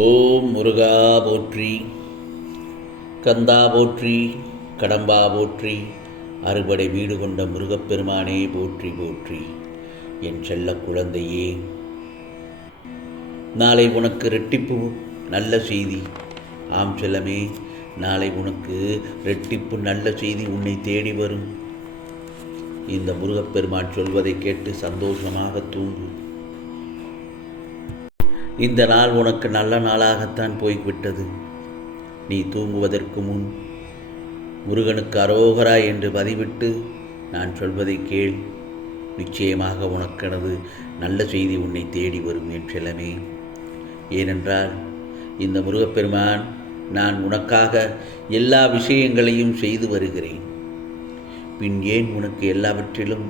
ஓம் முருகா போற்றி, கந்தா போற்றி, கடம்பா போற்றி, அறுபடை வீடு கொண்ட முருகப்பெருமானே போற்றி போற்றி. என் செல்ல குழந்தையே, நாளை உனக்கு ரெட்டிப்பு நல்ல செய்தி. ஆம் செல்லமே, நாளை உனக்கு ரெட்டிப்பு நல்ல செய்தி உன்னை தேடி வரும். இந்த முருகப்பெருமான் சொல்வதை கேட்டு சந்தோஷமாக தூங்கு. இந்த நாள் உனக்கு நல்ல நாளாகத்தான் போய்விட்டது. நீ தூங்குவதற்கு முன் முருகனுக்கு அரோகரா என்று பதிவிட்டு நான் சொல்வதை கேள். நிச்சயமாக உனக்கெனது நல்ல செய்தி உன்னை தேடி வரும் என் செல்லமே. ஏனென்றால் இந்த முருகப்பெருமான் நான் உனக்காக எல்லா விஷயங்களையும் செய்து வருகிறேன். பின் ஏன் உனக்கு எல்லாவற்றிலும்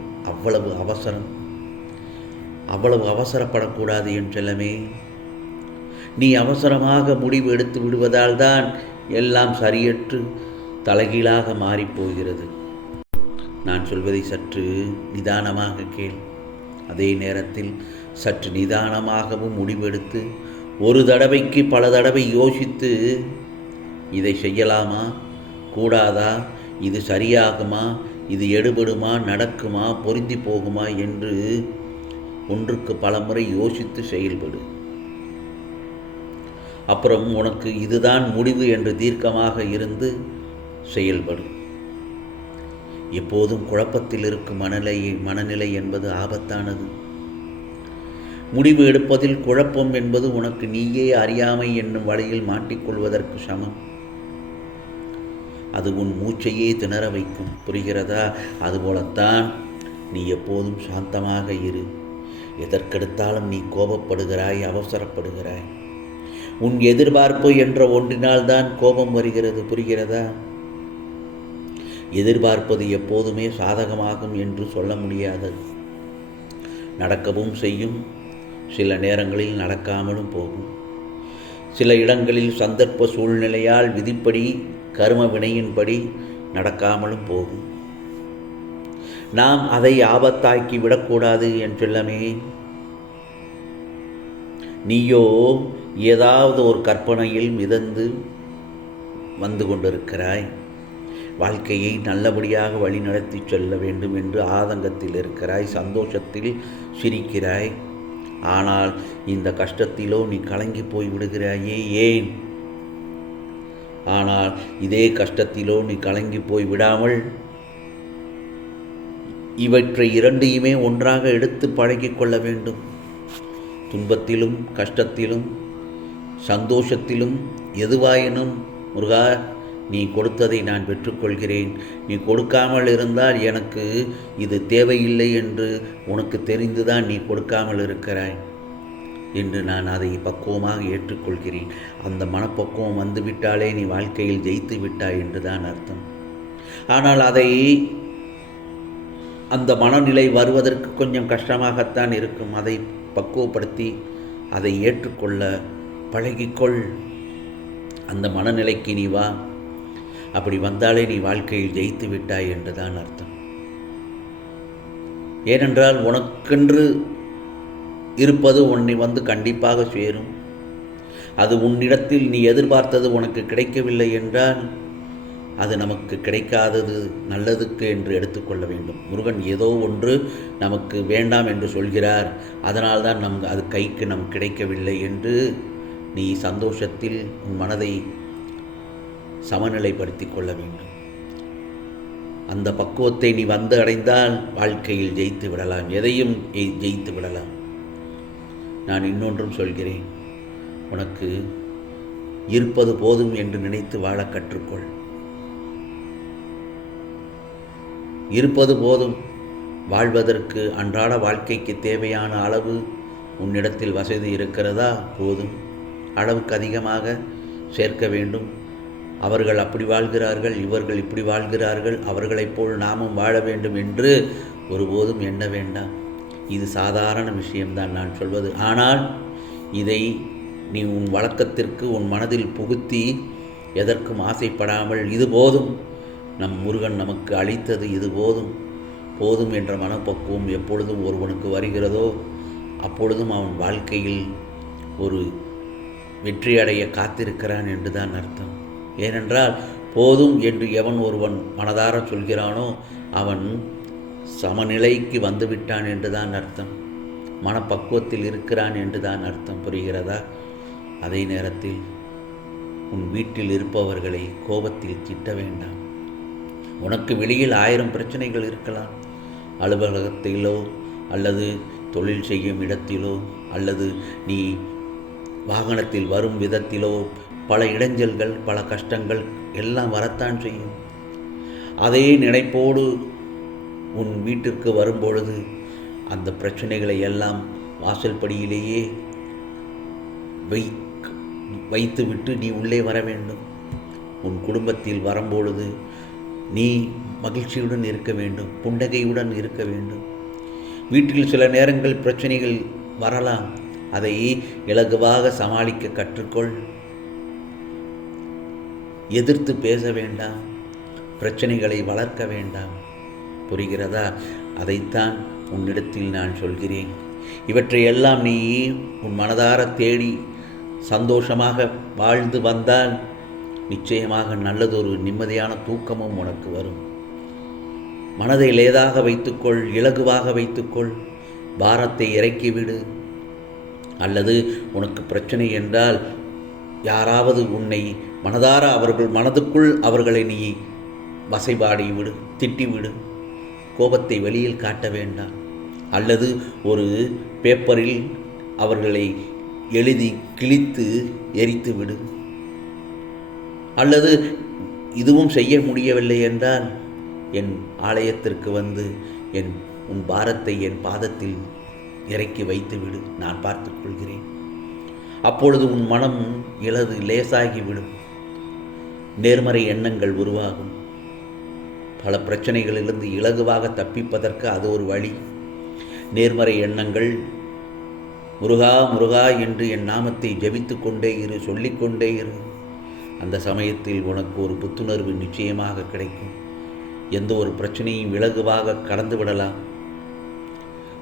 அவ்வளவு அவசரப்படக்கூடாது என் செல்லமே. நீ அவசரமாக முடிவு எடுத்து விடுவதால் தான் எல்லாம் சரியற்று தலைகீழாக மாறிப்போகிறது. நான் சொல்வதை சற்று நிதானமாக கேள். அதே நேரத்தில் சற்று நிதானமாகவும் முடிவெடுத்து ஒரு தடவைக்கு பல தடவை யோசித்து, இதை செய்யலாமா கூடாதா, இது சரியாகுமா, இது எடுபடுமா, நடக்குமா, பொருந்தி போகுமா என்று ஒன்றுக்கு பல முறை யோசித்து செயல்படு. அப்புறம் உனக்கு இதுதான் முடிவு என்று தீர்க்கமாக இருந்து செயல்படு. எப்போதும் குழப்பத்தில் இருக்கும் மனநிலை என்பது ஆபத்தானது. முடிவு எடுப்பதில் குழப்பம் என்பது உனக்கு நீயே அறியாமை என்னும் வழியில் மாட்டிக்கொள்வதற்கு சமம். அது உன் மூச்சையே திணற வைக்கும். புரிகிறதா? அதுபோலத்தான் நீ எப்போதும் சாந்தமாக இரு. எதற்கெடுத்தாலும் நீ கோபப்படுகிறாய், அவசரப்படுகிறாய். உன் எதிர்பார்ப்பு என்ற ஒன்றினால் தான் கோபம் வருகிறது. புரிகிறதா? எதிர்பார்ப்பது எப்போதுமே சாதகமாகும் என்று சொல்ல முடியாது. நடக்கவும் செய்யும், சில நேரங்களில் நடக்காமலும் போகும். சில இடங்களில் சந்தர்ப்ப சூழ்நிலையால் விதிப்படி கர்ம வினையின்படி நடக்காமலும் போகும். நாம் அதை ஆபத்தாக்கி விடக்கூடாது என் செல்லமே. நீயோ ஏதாவது ஒரு கற்பனையில் மிதந்து வந்து கொண்டிருக்கிறாய். வாழ்க்கையை நல்லபடியாக வழிநடத்தி செல்ல வேண்டும் என்று ஆதங்கத்தில் இருக்கிறாய், சந்தோஷத்தில் சிரிக்கிறாய். ஆனால் இந்த கஷ்டத்திலோ நீ கலங்கி போய் விடுகிறாயே, ஏன்? ஆனால் இதே கஷ்டத்திலோ நீ கலங்கி போய் விடாமல் இவற்றை இரண்டையுமே ஒன்றாக எடுத்து பழகிக்கொள்ள வேண்டும். துன்பத்திலும் கஷ்டத்திலும் சந்தோஷத்திலும் எதுவாயினும் முருகா, நீ கொடுத்ததை நான் பெற்றுக்கொள்கிறேன். நீ கொடுக்காமல் இருந்தால் எனக்கு இது தேவையில்லை என்று உனக்கு தெரிந்துதான் நீ கொடுக்காமல் இருக்கிறாய் என்று நான் அதை பக்குவமாக ஏற்றுக்கொள்கிறேன். அந்த மனப்பக்குவம் வந்துவிட்டாலே நீ வாழ்க்கையில் ஜெயித்து விட்டாய் என்று தான் அர்த்தம். ஆனால் அந்த மனநிலை வருவதற்கு கொஞ்சம் கஷ்டமாகத்தான் இருக்கும். அதை பக்குவப்படுத்தி அதை ஏற்றுக்கொள்ள பழகிக்கொள். அந்த மனநிலைக்கு நீ வா. அப்படி வந்தாலே நீ வாழ்க்கையில் ஜெயித்து விட்டாய் என்றுதான் அர்த்தம். ஏனென்றால் உனக்கென்று இருப்பது உன்னை வந்து கண்டிப்பாக சேரும். அது உன்னிடத்தில் நீ எதிர்பார்த்தது உனக்கு கிடைக்கவில்லை என்றால் அது நமக்கு கிடைக்காதது நல்லதுக்கு என்று எடுத்துக்கொள்ள வேண்டும். முருகன் ஏதோ ஒன்று நமக்கு வேண்டாம் என்று சொல்கிறார், அதனால்தான் அது கைக்கு கிடைக்கவில்லை என்று நீ சந்தோஷத்தில் உன் மனதை சமநிலைப்படுத்தி கொள்ள வேண்டும். அந்த பக்குவத்தை நீ வந்து அடைந்தால் வாழ்க்கையில் ஜெயித்து விடலாம், எதையும் ஜெயித்து விடலாம். நான் இன்னொன்றும் சொல்கிறேன், உனக்கு இருப்பது போதும் என்று நினைத்து வாழ கற்றுக்கொள். இருப்பது போதும். வாழ்வதற்கு அன்றாட வாழ்க்கைக்கு தேவையான அளவு உன்னிடத்தில் வசதி இருக்கிறதா? போதும். அளவுக்கு அதிகமாக சேர்க்க வேண்டும். அவர்கள் அப்படி வாழ்கிறார்கள், இவர்கள் இப்படி வாழ்கிறார்கள், அவர்களைப் போல் நாமும் வாழ வேண்டும் என்று ஒருபோதும் எண்ண வேண்டாம். இது சாதாரண விஷயம்தான் நான் சொல்வது. ஆனால் இதை நீ உன் வழக்கத்திற்கு உன் மனதில் புகுத்தி எதற்கும் ஆசைப்படாமல், இது போதும், நம் முருகன் நமக்கு அளித்தது இது போதும் என்ற மனப்பக்குவம் எப்பொழுதும் ஒருவனுக்கு வருகிறதோ அப்பொழுதும் அவன் வாழ்க்கையில் ஒரு வெற்றியடைய காத்திருக்கிறான் என்றுதான் அர்த்தம். ஏனென்றால் போதும் என்று எவன் ஒருவன் மனதார சொல்கிறானோ அவன் சமநிலைக்கு வந்துவிட்டான் என்றுதான் அர்த்தம். மனப்பக்குவத்தில் இருக்கிறான் என்றுதான் அர்த்தம். புரிகிறதா? அதே நேரத்தில் உன் வீட்டில் இருப்பவர்களை கோபத்தில் திட்ட வேண்டாம். உனக்கு வெளியில் 1000 பிரச்சனைகள் இருக்கலாம். அலுவலகத்திலோ அல்லது தொழில் செய்யும் இடத்திலோ அல்லது நீ வாகனத்தில் வரும் விதத்திலோ பல இடைஞ்சல்கள், பல கஷ்டங்கள் எல்லாம் வரத்தான் செய்யும். அதே நினைப்போடு உன் வீட்டிற்கு வரும்பொழுது அந்த பிரச்சனைகளை எல்லாம் வாசல் படியிலேயே வைத்துவிட்டு நீ உள்ளே வர வேண்டும். உன் குடும்பத்தில் வரும்பொழுது நீ மகிழ்ச்சியுடன் இருக்க வேண்டும், புன்னகையுடன் இருக்க வேண்டும். வீட்டில் சில நேரங்கள் பிரச்சனைகள் வரலாம். அதை இலகுவாக சமாளிக்க கற்றுக்கொள். எதிர்த்து பேச வேண்டாம், பிரச்சனைகளை வளர்க்க வேண்டாம். புரிகிறதா? அதைத்தான் உன்னிடத்தில் நான் சொல்கிறேன். இவற்றையெல்லாம் நீ உன் மனதார தேடி சந்தோஷமாக வாழ்ந்து வந்தால் நிச்சயமாக நல்லதொரு நிம்மதியான தூக்கமும் உனக்கு வரும். மனதை லேதாக வைத்துக்கொள், இலகுவாக வைத்துக்கொள். பாரத்தை இறக்கிவிடு. அல்லது உனக்கு பிரச்சனை என்றால் யாராவது உன்னை மனதார அவர்கள் மனதுக்குள் அவர்களை நீ வசைபாடி விடு, திட்டிவிடு. கோபத்தை வெளியில் காட்ட வேண்டாம். அல்லது ஒரு பேப்பரில் அவர்களை எழுதி கிழித்து எரித்து விடு. அல்லது இதுவும் செய்ய முடியவில்லை என்றால் என் ஆலயத்திற்கு வந்து உன் பாரத்தை என் பாதத்தில் இறக்கி வைத்துவிடு. நான் பார்த்துக்கொள்கிறேன். அப்பொழுது உன் மனம் லேசாகிவிடும். நேர்மறை எண்ணங்கள் உருவாகும். பல பிரச்சனைகளிலிருந்து இலகுவாக தப்பிப்பதற்கு அது ஒரு வழி. நேர்மறை எண்ணங்கள், முருகா முருகா என்று என் நாமத்தை ஜபித்து கொண்டே இரு, சொல்லிக்கொண்டே இரு. அந்த சமயத்தில் உனக்கு ஒரு புத்துணர்வு நிச்சயமாக கிடைக்கும். எந்த ஒரு பிரச்சனையும் இலகுவாக கடந்து விடலாம்.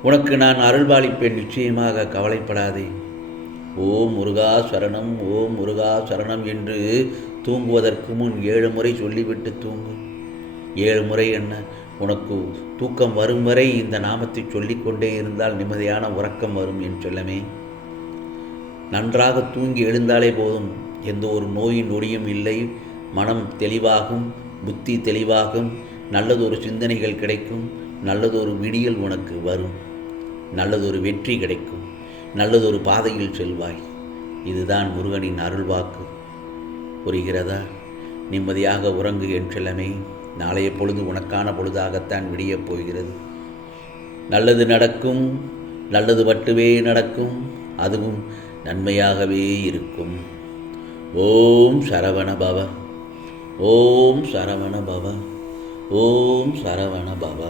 உனக்கு நான் அருள்பாலிப்பேன், நிச்சயமாக கவலைப்படாதே. ஓம் முருகா சரணம், ஓம் முருகா சரணம் என்று தூங்குவதற்கு முன் 7 முறை சொல்லிவிட்டு தூங்கு. 7 முறை என்ன, உனக்கு தூக்கம் வரும் வரை இந்த நாமத்தை சொல்லிக்கொண்டே இருந்தால் நிம்மதியான உறக்கம் வரும் என் செல்லமே. நன்றாக தூங்கி எழுந்தாலே போதும். எந்த ஒரு நோயின் நொடியும் இல்லை. மனம் தெளிவாகும், புத்தி தெளிவாகும், நல்லதொரு சிந்தனைகள் கிடைக்கும், நல்லதொரு விடியல் உனக்கு வரும், நல்லதொரு வெற்றி கிடைக்கும், நல்லதொரு பாதையில் செல்வாய். இதுதான் முருகனின் அருள்வாக்கு. புரிகிறதா? நிம்மதியாக உறங்கு என் செல்லமே. நாளைய பொழுது உனக்கான பொழுதாகத்தான் விடியப் போகிறது. நல்லது நடக்கும், நல்லது மட்டுமே நடக்கும், அதுவும் நன்மையாகவே இருக்கும். ஓம் சரவண பவ, ஓம் சரவண பவ, ஓம் சரவண பவ.